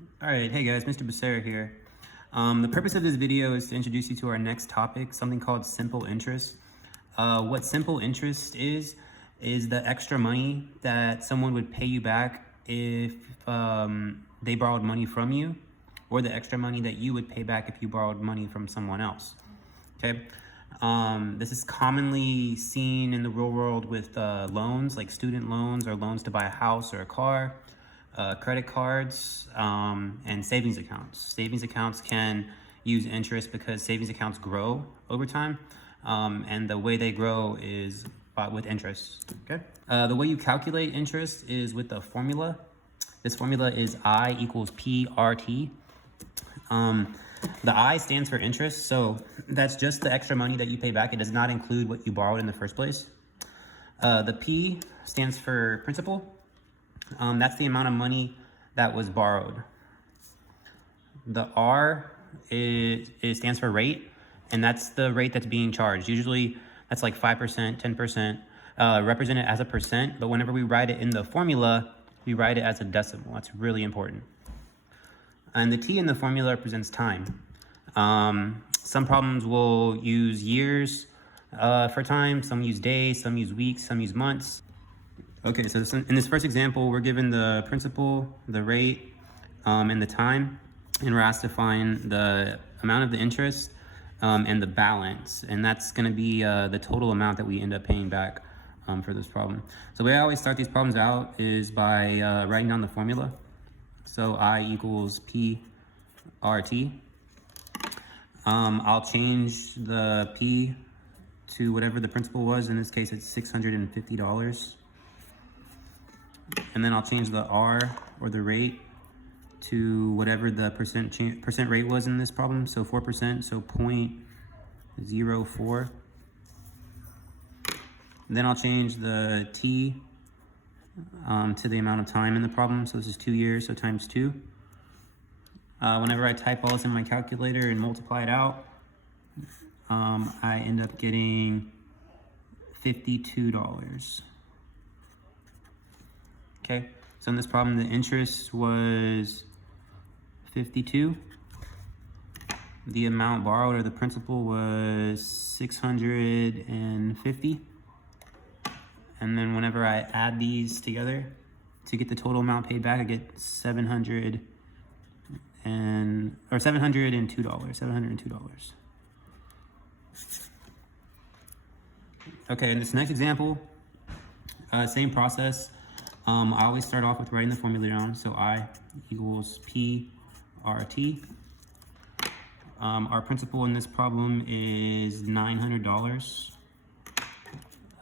All right, hey guys, Mr. Becerra here. The purpose of this video is to introduce you to our next topic, something called simple interest. What simple interest is the extra money that someone would pay you back if they borrowed money from you, or the extra money that you would pay back if you borrowed money from someone else. Okay. This is commonly seen in the real world with loans, like student loans or loans to buy a house or a car, credit cards, and savings accounts. Savings accounts can use interest because savings accounts grow over time, and the way they grow is with interest. Okay. The way you calculate interest is with a formula. This formula is I equals PRT. The I stands for interest, so that's just the extra money that you pay back. It does not include what you borrowed in the first place. The P stands for principal. That's the amount of money that was borrowed. The R stands for rate, and that's the rate that's being charged. Usually that's like 5%, 10%, represented as a percent, but whenever we write it in the formula, we write it as a decimal. That's really important. And the T in the formula represents time. Some problems will use years for time, some use days, some use weeks, some use months. Okay, so in this first example, we're given the principal, the rate, and the time, and we're asked to find the amount of the interest and the balance, and that's going to be the total amount that we end up paying back for this problem. So the way I always start these problems out is by writing down the formula. So I equals PRT. I'll change the P to whatever the principal was. In this case, it's $650. And then I'll change the R, or the rate, to whatever the percent rate was in this problem. So 4%, so 0.04. Then I'll change the T to the amount of time in the problem. So this is 2 years, so times 2. Whenever I type all this in my calculator and multiply it out, I end up getting $52. Okay, so in this problem, the interest was 52. The amount borrowed, or the principal, was 650. And then whenever I add these together to get the total amount paid back, I get $702. Okay, in this next example, same process. I always start off with writing the formula down. So I equals PRT. Our principal in this problem is $900.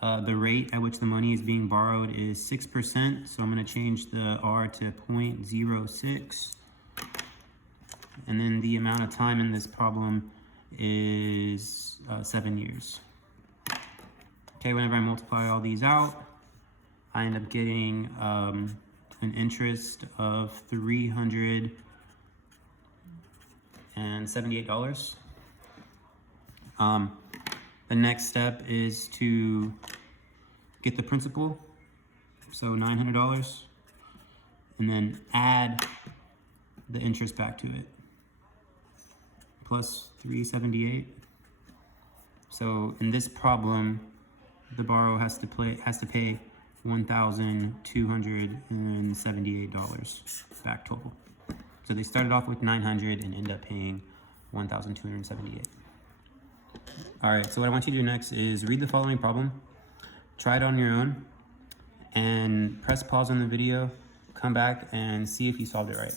The rate at which the money is being borrowed is 6%, so I'm going to change the R to 0.06. And then the amount of time in this problem is 7 years. Okay, whenever I multiply all these out, I end up getting an interest of $378. The next step is to get the principal, so $900, and then add the interest back to it, plus $378. So in this problem, the borrower has to pay $1,278 back total. So they started off with 900 and end up paying 1,278. All right, so what I want you to do next is read the following problem, try it on your own, and press pause on the video, come back and see if you solved it right.